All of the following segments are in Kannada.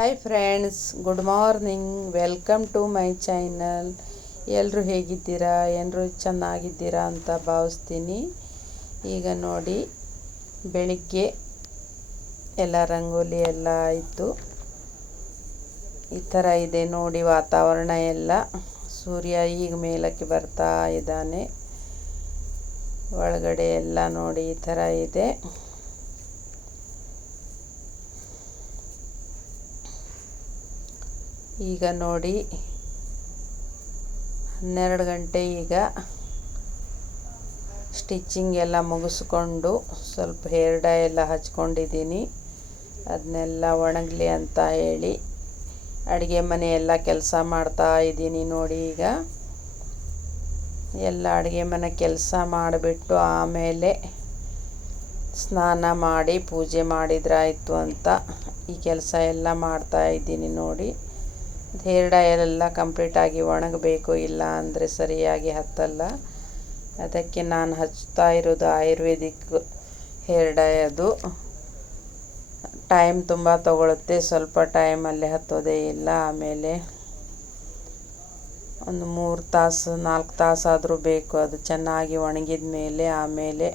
Hi friends, good morning. Welcome to my channel. ಎಲ್ಲರೂ ಹೇಗಿದ್ದೀರಾ? ಎಲ್ಲರೂ ಚೆನ್ನಾಗಿದ್ದೀರಾ ಅಂತ ಭಾವಿಸ್ತೀನಿ. ಈಗ ನೋಡಿ, ಬೆಳಿಗ್ಗೆ ಎಲ್ಲ ರಂಗೋಲಿ ಎಲ್ಲ ಆಯಿತು. ಈ ಥರ ಇದೆ ನೋಡಿ ವಾತಾವರಣ ಎಲ್ಲ. ಸೂರ್ಯ ಈಗ ಮೇಲಕ್ಕೆ ಬರ್ತಾ ಇದ್ದಾನೆ. ಒಳಗಡೆ ಎಲ್ಲ ನೋಡಿ ಈ ಥರ ಇದೆ. ಈಗ ನೋಡಿ 12 ಗಂಟೆ. ಈಗ ಸ್ಟಿಚಿಂಗ್ ಎಲ್ಲ ಮುಗಿಸ್ಕೊಂಡು ಸ್ವಲ್ಪ ಹೇರ್ ಡೈ ಎಲ್ಲ ಹಚ್ಕೊಂಡಿದ್ದೀನಿ. ಅದನ್ನೆಲ್ಲ ಒಣಗಲಿ ಅಂತ ಹೇಳಿ ಅಡುಗೆ ಮನೆ ಎಲ್ಲ ಕೆಲಸ ಮಾಡ್ತಾ ಇದ್ದೀನಿ ನೋಡಿ. ಈಗ ಎಲ್ಲ ಅಡುಗೆ ಮನೆ ಕೆಲಸ ಮಾಡಿಬಿಟ್ಟು ಆಮೇಲೆ ಸ್ನಾನ ಮಾಡಿ ಪೂಜೆ ಮಾಡಿದ್ರಾಯಿತು ಅಂತ ಈ ಕೆಲಸ ಎಲ್ಲ ಮಾಡ್ತಾ ಇದ್ದೀನಿ ನೋಡಿ. ಹೇರ್ ಡೈ ಎಲ್ಲ ಕಂಪ್ಲೀಟಾಗಿ ಒಣಗಬೇಕು, ಇಲ್ಲ ಅಂದರೆ ಸರಿಯಾಗಿ ಹತ್ತಲ್ಲ. ಅದಕ್ಕೆ ನಾನು ಹಚ್ತಾ ಇರೋದು ಆಯುರ್ವೇದಿಕ್ ಹೇರ್ ಡೈ. ಅದು ಟೈಮ್ ತುಂಬ ತಗೊಳುತ್ತೆ, ಸ್ವಲ್ಪ ಟೈಮಲ್ಲಿ ಹತ್ತೋದೇ ಇಲ್ಲ. ಆಮೇಲೆ ಒಂದು 3 ತಾಸು 4 ತಾಸಾದರೂ ಬೇಕು ಅದು ಚೆನ್ನಾಗಿ ಒಣಗಿದ ಮೇಲೆ. ಆಮೇಲೆ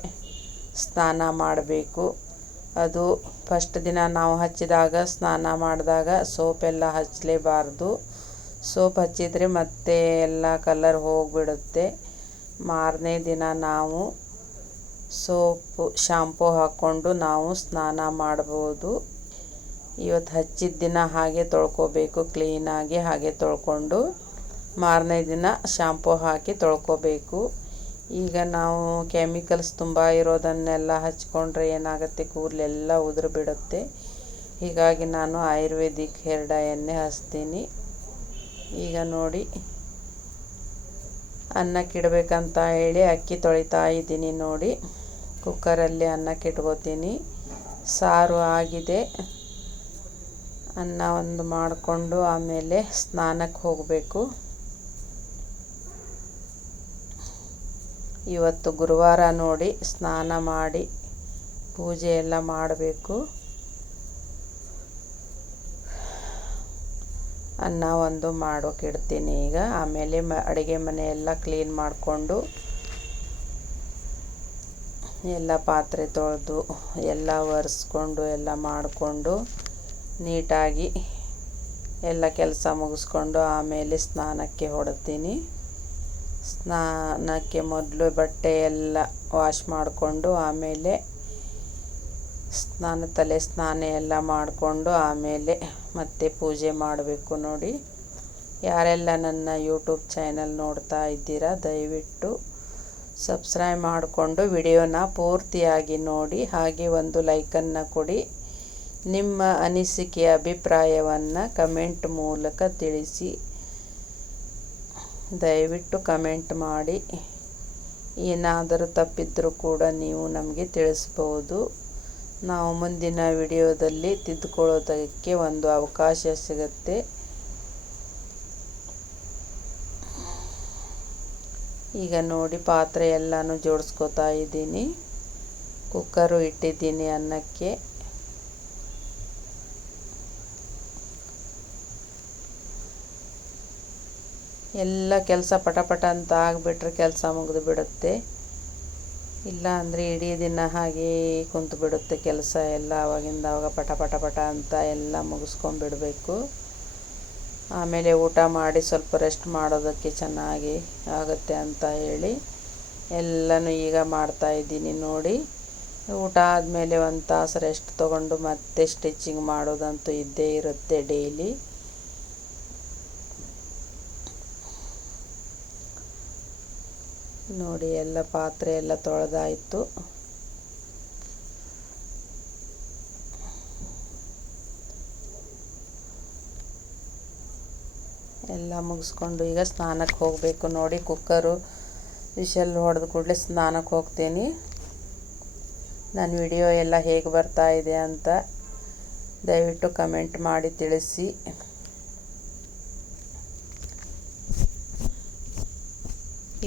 ಸ್ನಾನ ಮಾಡಬೇಕು. ಅದು ಫಸ್ಟ್ ದಿನ ನಾವು ಹಚ್ಚಿದಾಗ, ಸ್ನಾನ ಮಾಡಿದಾಗ ಸೋಪೆಲ್ಲ ಹಚ್ಚಲೇಬಾರ್ದು. ಸೋಪ್ ಹಚ್ಚಿದರೆ ಮತ್ತೆ ಎಲ್ಲ ಕಲರ್ ಹೋಗಿಬಿಡುತ್ತೆ. ಮಾರನೇ ದಿನ ನಾವು ಶಾಂಪೂ ಹಾಕ್ಕೊಂಡು ನಾವು ಸ್ನಾನ ಮಾಡ್ಬೋದು. ಇವತ್ತು ಹಚ್ಚಿದ ದಿನ ಹಾಗೆ ತೊಳ್ಕೊಬೇಕು, ಕ್ಲೀನಾಗಿ ಹಾಗೆ ತೊಳ್ಕೊಂಡು ಮಾರನೇ ದಿನ ಶಾಂಪೂ ಹಾಕಿ ತೊಳ್ಕೊಬೇಕು. ಈಗ ನಾವು ಕೆಮಿಕಲ್ಸ್ ತುಂಬ ಇರೋದನ್ನೆಲ್ಲ ಹಚ್ಕೊಂಡ್ರೆ ಏನಾಗುತ್ತೆ, ಕೂದಲೆಲ್ಲ ಉದುರು ಬಿಡುತ್ತೆ. ಹೀಗಾಗಿ ನಾನು ಆಯುರ್ವೇದಿಕ್ ಹೇರ್ ಡೈಯನ್ನೇ ಹಚ್ತೀನಿ. ಈಗ ನೋಡಿ, ಅನ್ನಕ್ಕಿಡಬೇಕಂತ ಹೇಳಿ ಅಕ್ಕಿ ತೊಳಿತಾ ಇದ್ದೀನಿ ನೋಡಿ. ಕುಕ್ಕರಲ್ಲಿ ಅನ್ನಕ್ಕೆ ಇಟ್ಕೋತೀನಿ. ಸಾರು ಆಗಿದೆ. ಅನ್ನ ಒಂದು ಮಾಡಿಕೊಂಡು ಆಮೇಲೆ ಸ್ನಾನಕ್ಕೆ ಹೋಗಬೇಕು. ಇವತ್ತು ಗುರುವಾರ ನೋಡಿ, ಸ್ನಾನ ಮಾಡಿ ಪೂಜೆ ಎಲ್ಲ ಮಾಡಬೇಕು. ಅನ್ನ ಒಂದು ಮಾಡೋಕೆ ಇಡ್ತೀನಿ ಈಗ. ಆಮೇಲೆ ಅಡುಗೆ ಮನೆ ಎಲ್ಲ ಕ್ಲೀನ್ ಮಾಡಿಕೊಂಡು ಎಲ್ಲ ಪಾತ್ರೆ ತೊಳೆದು ಎಲ್ಲ ಒರೆಸ್ಕೊಂಡು ಎಲ್ಲ ಮಾಡಿಕೊಂಡು ನೀಟಾಗಿ ಎಲ್ಲ ಕೆಲಸ ಮುಗಿಸ್ಕೊಂಡು ಆಮೇಲೆ ಸ್ನಾನಕ್ಕೆ ಹೊರಡ್ತೀನಿ. ಸ್ನಾನಕ್ಕೆ ಮೊದಲು ಬಟ್ಟೆ ಎಲ್ಲ ವಾಶ್ ಮಾಡಿಕೊಂಡು ಆಮೇಲೆ ತಲೆ ಸ್ನಾನ ಎಲ್ಲ ಮಾಡಿಕೊಂಡು ಆಮೇಲೆ ಮತ್ತೆ ಪೂಜೆ ಮಾಡಬೇಕು ನೋಡಿ. ಯಾರೆಲ್ಲ ನನ್ನ ಯೂಟ್ಯೂಬ್ ಚಾನಲ್ ನೋಡ್ತಾ ಇದ್ದೀರಾ, ದಯವಿಟ್ಟು ಸಬ್ಸ್ಕ್ರೈಬ್ ಮಾಡಿಕೊಂಡು ವಿಡಿಯೋನ ಪೂರ್ತಿಯಾಗಿ ನೋಡಿ. ಹಾಗೆ ಒಂದು ಲೈಕನ್ನು ಕೊಡಿ. ನಿಮ್ಮ ಅನಿಸಿಕೆ ಅಭಿಪ್ರಾಯವನ್ನು ಕಮೆಂಟ್ ಮೂಲಕ ತಿಳಿಸಿ. ದಯವಿಟ್ಟು ಕಮೆಂಟ್ ಮಾಡಿ. ಏನಾದರೂ ತಪ್ಪಿದ್ರೂ ಕೂಡ ನೀವು ನಮಗೆ ತಿಳಿಸ್ಬೋದು. ನಾವು ಮುಂದಿನ ವಿಡಿಯೋದಲ್ಲಿ ತಿದ್ದುಕೊಳ್ಳೋದಕ್ಕೆ ಒಂದು ಅವಕಾಶ ಸಿಗುತ್ತೆ. ಈಗ ನೋಡಿ, ಪಾತ್ರೆ ಎಲ್ಲನೂ ಜೋಡಿಸ್ಕೊತಾ ಇದ್ದೀನಿ. ಕುಕ್ಕರು ಇಟ್ಟಿದ್ದೀನಿ ಅನ್ನಕ್ಕೆ. ಎಲ್ಲ ಕೆಲಸ ಪಟಪಟ ಅಂತ ಆಗಿಬಿಟ್ರೆ ಕೆಲಸ ಮುಗಿದು ಬಿಡುತ್ತೆ. ಇಲ್ಲ ಅಂದರೆ ಇಡೀ ದಿನ ಹಾಗೇ ಕುಂತು ಬಿಡುತ್ತೆ ಕೆಲಸ ಎಲ್ಲ. ಆವಾಗಿಂದ ಆವಾಗ ಪಟ ಪಟ ಪಟ ಅಂತ ಎಲ್ಲ ಮುಗಿಸ್ಕೊಂಡ್ಬಿಡಬೇಕು. ಆಮೇಲೆ ಊಟ ಮಾಡಿ ಸ್ವಲ್ಪ ರೆಸ್ಟ್ ಮಾಡೋದಕ್ಕೆ ಚೆನ್ನಾಗಿ ಆಗುತ್ತೆ ಅಂತ ಹೇಳಿ ಎಲ್ಲನೂ ಈಗ ಮಾಡ್ತಾಯಿದ್ದೀನಿ ನೋಡಿ. ಊಟ ಆದಮೇಲೆ 1 ತಾಸು ರೆಸ್ಟ್ ತೊಗೊಂಡು ಮತ್ತೆ ಸ್ಟಿಚಿಂಗ್ ಮಾಡೋದಂತೂ ಇದ್ದೇ ಇರುತ್ತೆ ಡೈಲಿ. ನೋಡಿ, ಎಲ್ಲ ಪಾತ್ರೆ ಎಲ್ಲ ತೊಳೆದಾಯಿತು. ಎಲ್ಲ ಮುಗಿಸ್ಕೊಂಡು ಈಗ ಸ್ನಾನಕ್ಕೆ ಹೋಗಬೇಕು ನೋಡಿ. ಕುಕ್ಕರು ವಿಷಲ್ ಹೊಡೆದ ಕೂಡಲೇ ಸ್ನಾನಕ್ಕೆ ಹೋಗ್ತೀನಿ. ನನ್ನ ವಿಡಿಯೋ ಎಲ್ಲ ಹೇಗೆ ಬರ್ತಾ ಇದೆ ಅಂತ ದಯವಿಟ್ಟು ಕಮೆಂಟ್ ಮಾಡಿ ತಿಳಿಸಿ.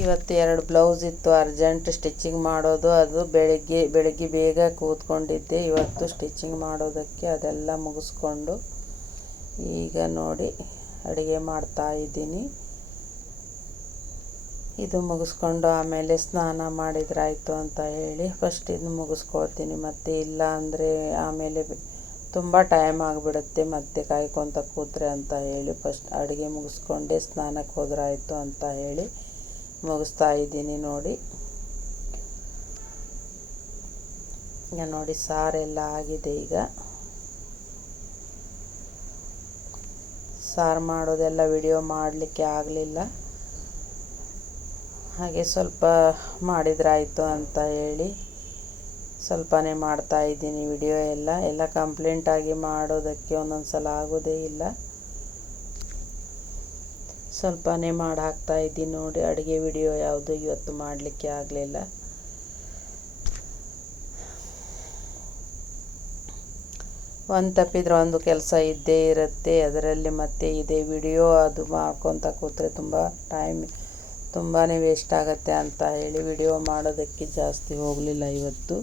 ಇವತ್ತು 2 ಬ್ಲೌಸ್ ಇತ್ತು ಅರ್ಜೆಂಟ್ ಸ್ಟಿಚಿಂಗ್ ಮಾಡೋದು. ಅದು ಬೆಳಗ್ಗೆ ಬೇಗ ಕೂತ್ಕೊಂಡಿದ್ದೆ ಇವತ್ತು ಸ್ಟಿಚಿಂಗ್ ಮಾಡೋದಕ್ಕೆ. ಅದೆಲ್ಲ ಮುಗಿಸ್ಕೊಂಡು ಈಗ ನೋಡಿ ಅಡುಗೆ ಮಾಡ್ತಾ ಇದ್ದೀನಿ. ಇದು ಮುಗಿಸ್ಕೊಂಡು ಆಮೇಲೆ ಸ್ನಾನ ಮಾಡಿದ್ರಾಯ್ತು ಅಂತ ಹೇಳಿ ಫಸ್ಟ್ ಇದು ಮುಗಿಸ್ಕೊಳ್ತೀನಿ. ಮತ್ತು ಇಲ್ಲ ಅಂದರೆ ಆಮೇಲೆ ತುಂಬ ಟೈಮ್ ಆಗಿಬಿಡುತ್ತೆ ಮತ್ತೆ ಕಾಯ್ಕೊತ ಕೂತ್ರೆ ಅಂತ ಹೇಳಿ ಫಸ್ಟ್ ಅಡುಗೆ ಮುಗಿಸ್ಕೊಂಡೆ ಸ್ನಾನಕ್ಕೆ ಹೋದ್ರಾಯ್ತು ಅಂತ ಹೇಳಿ ಮುಗಿಸ್ತಾ ಇದ್ದೀನಿ. ನೋಡಿ ಈಗ ನೋಡಿ ಸಾರೆಲ್ಲ ಆಗಿದೆ. ಈಗ ಸಾರು ಮಾಡೋದೆಲ್ಲ ವಿಡಿಯೋ ಮಾಡಲಿಕ್ಕೆ ಆಗಲಿಲ್ಲ, ಹಾಗೆ ಸ್ವಲ್ಪ ಮಾಡಿದ್ರಾಯ್ತು ಅಂತ ಹೇಳಿ ಸ್ವಲ್ಪನೇ ಮಾಡ್ತಾ ಇದ್ದೀನಿ. ವಿಡಿಯೋ ಎಲ್ಲ ಕಂಪ್ಲೀಟಾಗಿ ಮಾಡೋದಕ್ಕೆ ಒಂದೊಂದು ಸಲ ಆಗೋದೇ ಇಲ್ಲ, ಸ್ವಲ್ಪನೇ ಮಾಡಿ ಹಾಕ್ತಾ ಇದ್ದೀನಿ. ನೋಡಿ ಅಡುಗೆ ವಿಡಿಯೋ ಯಾವುದು ಇವತ್ತು ಮಾಡಲಿಕ್ಕೆ ಆಗಲಿಲ್ಲ. ಒಂದು ತಪ್ಪಿದ್ರೆ ಒಂದು ಕೆಲಸ ಇದ್ದೇ ಇರುತ್ತೆ ಅದರಲ್ಲಿ. ಮತ್ತು ಇದೇ ವಿಡಿಯೋ ಅದು ಮಾಡ್ಕೊತ ಕೂತ್ರೆ ತುಂಬ ಟೈಮ್ ತುಂಬಾ ವೇಸ್ಟ್ ಆಗುತ್ತೆ ಅಂತ ಹೇಳಿ ವಿಡಿಯೋ ಮಾಡೋದಕ್ಕೆ ಜಾಸ್ತಿ ಹೋಗಲಿಲ್ಲ. ಇವತ್ತು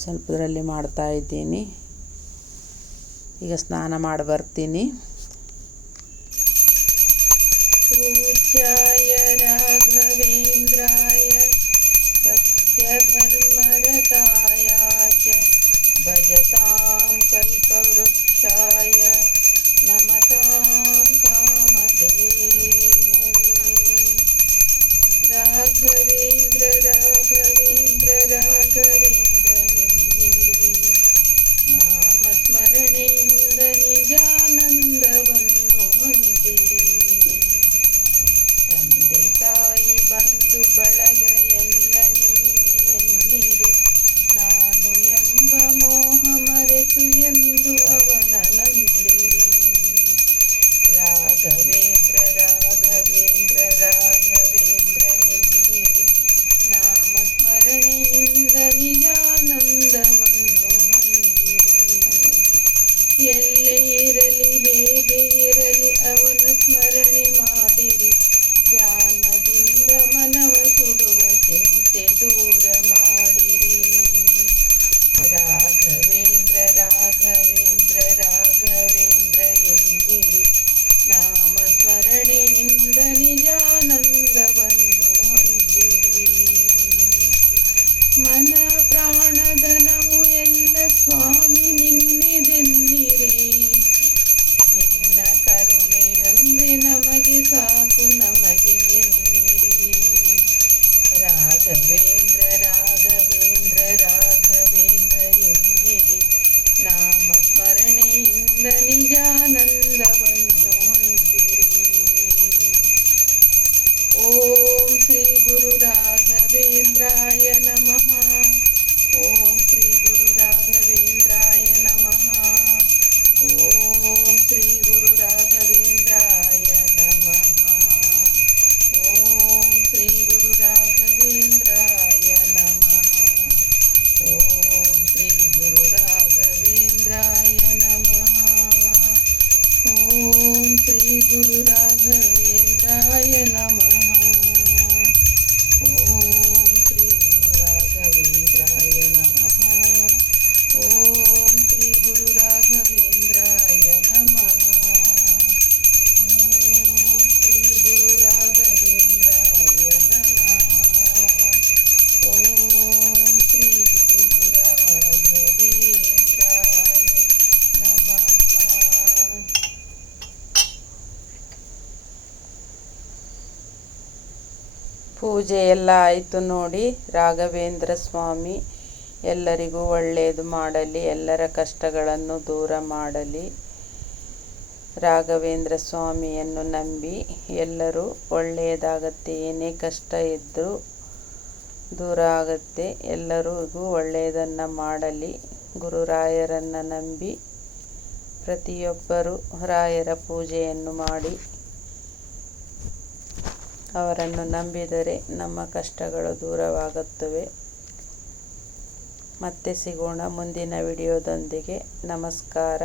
ಸ್ವಲ್ಪದ್ರಲ್ಲಿ ಮಾಡ್ತಾ ಇದ್ದೀನಿ. ಈಗ ಸ್ನಾನ ಮಾಡಿ ಬರ್ತೀನಿ. ಪೂಜ್ಯಾಯ ರಾಘವೇಂದ್ರಾಯ ಸತ್ಯಧರ್ಮರತಾಯ ಚ ಭಜತಾಂ ಕಲ್ಪವೃಕ್ಷಾಯ ನಮತಾಂ ಕಾಮಧೇನವೇ. ರಾಘವೇಂದ್ರ ರಾಘವೇಂದ್ರ ರಾಘವೇಂದ್ರ ಎನ್ನಿರಿ, ನಾಮಸ್ಮರಣೆಯಿಂದ ನಿಜಾನಂದವನ್ನು ಹೊಂದಿರಿ. ತಂದೆ ತಾಯಿ ಬಂಧು ಬಳಗ ಎಲ್ಲ ನೀನೆ ಎನ್ನಿರಿ, ನಾನು ಎಂಬ ಮೋಹ ಮರೆತು ಎಂದು ಅವನ ನಂದಿರಿ. ರಾಘವೇಂದ್ರ ರಾಘವೇಂದ್ರ ರಾಘವೇಂದ್ರ ಎನ್ನಿರಿ, ನಾಮಸ್ಮರಣೆಯಿಂದ ನಿಜಾನಂದವನ್ನು ಹೊಂದಿರಿ. ಎಲ್ಲೇ ಇರಲಿ ಹೇಗೆ ಇರಲಿ ಅವನ ಸ್ಮರಣೆ ಮಾಡಿರಿ, ಧ್ಯಾನದಿಂದ ಮನವ ಸುಡುವ ಚಿಂತೆ ದೂರ ಮಾಡಿರಿ. ರಾಘವೇಂದ್ರ ರಾಘವೇಂದ್ರ ರಾಘವೇಂದ್ರ ಎನ್ನಿರಿ, ನಾಮಸ್ಮರಣೆಯಿಂದ ನಿಜಾನಂದವನ್ನು ಹೊಂದಿರಿ. ಮನ ಪ್ರಾಣಧನವು ಎಲ್ಲ ಸ್ವಾಮಿ ನಿನ್ನೆದೆನ್ನಿರಿ, ನಿನ್ನ ಕರುಣೆಯೊಂದೇ ನಮಗೆ ಸಾಕು ನಮಗೆ ಎನ್ನಿರಿ. ರಾಘವೇಂದ್ರ ರಾಘವೇಂದ್ರ ರಾಘವೇಂದ್ರ ಎನ್ನಿರಿ, ನಾಮಸ್ಮರಣೆಯಿಂದ ನಿಜಾನಂದವನ್ನು ಹೊಂದಿರಿ. ಓಂ ಶ್ರೀ ಗುರು ರಾಘವೇಂದ್ರಾಯ ನಮಃ. ಓಂ ಶ್ರೀ ಗುರು ರಾಘವೇಂದ್ರಾಯ ನಮಃ. ಓಂ ಶ್ರೀ ಗುರು ರಾಘವೇಂದ್ರಾಯ ನಮಃ. ಓಂ ಶ್ರೀ ಗುರು ರಾಘವೇಂದ್ರಾಯ ನಮಃ. ಓಂ ಶ್ರೀ ಗುರು ರಾಘವೇಂದ್ರಾಯ ನಮಃ. ಓಂ ಶ್ರೀ ಗುರು ರಾಘವೇಂದ್ರಾಯ ನಮಃ. ಓಂ ಶ್ರೀ ಗುರು ರಾಘವೇಂದ್ರಾಯ ನಮಃ. ಓಂ ಶ್ರೀ ಗುರು ರಾಘವೇಂದ್ರಾಯ ನಮಃ. ಓಂ ಶ್ರೀ ಗುರು ರಾಘವೇಂದ್ರಾಯ ನಮಃ. ಓಂ ಶ್ರೀ ಗುರು ರಾಘವೇಂದ್ರಾಯ ನಮಃ. ಪೂಜೆ ಎಲ್ಲ ಆಯಿತು ನೋಡಿ. ರಾಘವೇಂದ್ರ ಸ್ವಾಮಿ ಎಲ್ಲರಿಗೂ ಒಳ್ಳೆಯದು ಮಾಡಲಿ, ಎಲ್ಲರ ಕಷ್ಟಗಳನ್ನು ದೂರ ಮಾಡಲಿ. ರಾಘವೇಂದ್ರ ಸ್ವಾಮಿಯನ್ನು ನಂಬಿ ಎಲ್ಲರೂ ಒಳ್ಳೆಯದಾಗತ್ತೆ, ಏನೇ ಕಷ್ಟ ಇದ್ದರೂ ದೂರ ಆಗುತ್ತೆ. ಎಲ್ಲರಿಗೂ ಒಳ್ಳೆಯದನ್ನು ಮಾಡಲಿ. ಗುರುರಾಯರನ್ನು ನಂಬಿ ಪ್ರತಿಯೊಬ್ಬರು ರಾಯರ ಪೂಜೆಯನ್ನು ಮಾಡಿ ಅವರನ್ನು ನಂಬಿದರೆ ನಮ್ಮ ಕಷ್ಟಗಳು ದೂರವಾಗುತ್ತವೆ. ಮತ್ತೆ ಸಿಗೋಣ ಮುಂದಿನ ವಿಡಿಯೋದೊಂದಿಗೆ. ನಮಸ್ಕಾರ.